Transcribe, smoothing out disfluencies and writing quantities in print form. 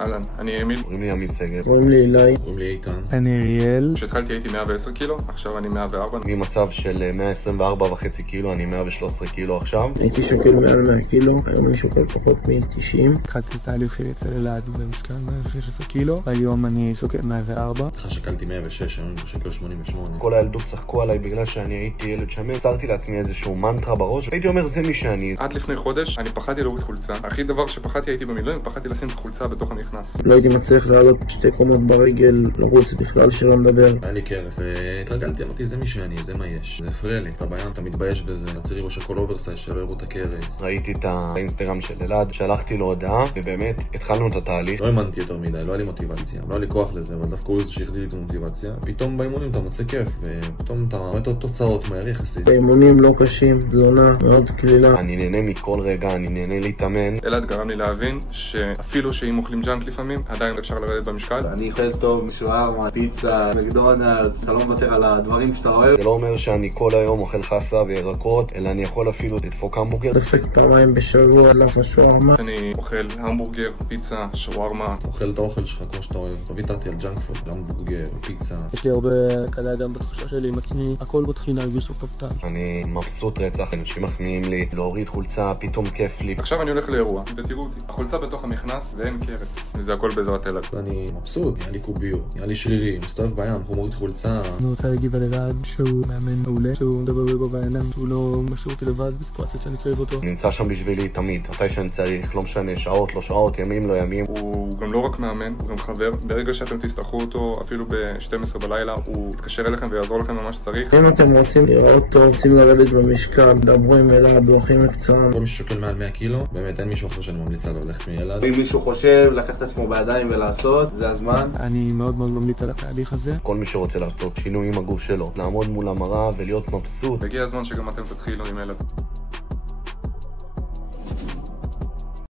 אהלן, אני אמיל. קוראים לי עמית סגב. קוראים לי אילי. קוראים לי איתן. אני אריאל. כשהתחלתי הייתי 110 קילו, עכשיו אני 104. ממצב של 124.5 קילו, אני 113 קילו עכשיו. הייתי שוקל מעל 100 קילו, היום אני שוקל פחות מ-90. התחלתי תהליך אצל אלעד במשקל 116 קילו, היום אני שוקל 104. אחרי שקלתי 106, היום אני שוקל 88. כל הילדות צחקו עליי בגלל שאני הייתי ילד שמן. יצרתי לעצמי איזשהו מנטרה בראש, הייתי אומר זה מי שאני. עד לפני חודש אני פחדתי להוריד חולצה. הכי דבר שפחדתי הייתי במילואים, פחדתי לשים את החולצה בתוך המכנס. לא הייתי מצליח לעלות 2 קומות ברגל, לרוץ בכלל שלא נדבר. היה לי קרס, והתרגלתי, אמרתי זה מי שאני, זה מה יש. זה הפריע לי, אתה בים, אתה מתבייש בזה. הצעירי ראש הכל אוברסייז שלא הראו את הקרס. ראיתי את האינסטגרם של אלעד, שלחתי לו הודעה, ובאמת התחלנו את התהליך. לא האמנתי יותר מדי, לא היה לי מוטיבציה, לא היה לי כוח לזה, אבל דווקא הוא זה שהחדיר לי את המוטיבציה. פתאום באימונים אתה מוצא כיף, ופתאום אתה רואה תוצאות מהר יחסית. האימונים לא קשים, תזונה מאוד קלילה. אני נהנה מכל רגע, אני נהנה להתאמן. אלעד גרם לי להבין שאפילו שאם אוכלים ג'אנק לפעמים, עדיין אפשר לרדת במשקל. אני אוכל טוב משוארמה, פיצה, מקדונלדס, אתה לא מוותר על הדברים שאתה אוהב. זה לא אומר שאני כל היום אוכל חסה וירקות, אלא אני יכול אפילו לדפוק המבורגר. דופק פעמיים בשבוע, לאפה שוארמה. אני אוכל המבורגר, פיצה, שווארמה. אתה אוכל את האוכל שלך כמו שאתה אוהב. לא ויתרתי על ג'אנק פוד, המבורגר, פיצה. יש לי הרבה קלה גם בתחושה שלי עם עצמי, הכל בתחינה בסוף הפתן. אני מבסוט רצח, אנשים מחמיאים לי, להוריד חולצה, פתאום כיף לי. עכשיו אני הולך לאירוע, ותראו אותי. החולצה בתוך המכנס ואין קרס. וזה הכל בעזרת אלעד. ואני מבסוט, נהיה לי קוביות, נהיה לי שרירי, מסתובב בים, הוא מוריד חולצה. אני רוצה להגיב על אלעד שהוא מאמן מעולה, שהוא מדבר בגובה העיניים, שהוא לא משאיר אותי לבד בסיטואציות שאני צריך אותו. נמצא שם בשבילי תמיד, מתי שאני צריך, לא משנה, שעות, לא שעות, ימים, לא ימים. הוא גם לא רק מאמן, הוא גם חבר. ברגע שאתם תצטרכו אותו, אפילו ב-12 בלילה, הוא יתקשר אליכם ויעזור לכם ממש שצריך. אם אתם רוצים לראות טוב, רוצים לרדת במשקל, דברו עם אלעד, הוא הכי מקצוען. כל מי ששוקל מעל 100 קילו, באמת אין מישהו אחר שאני ממליצה לו ללכת מאלעד. אם מישהו חושב לקחת את עצמו בידיים ולעשות, זה הזמן. אני מאוד מאוד ממליץ על התהליך הזה. כל מי שרוצה לעשות שינוי עם הגוף שלו, לעמוד מול המראה ולהיות מבסוט. הגיע הזמן שגם אתם תתחילו עם אלעד.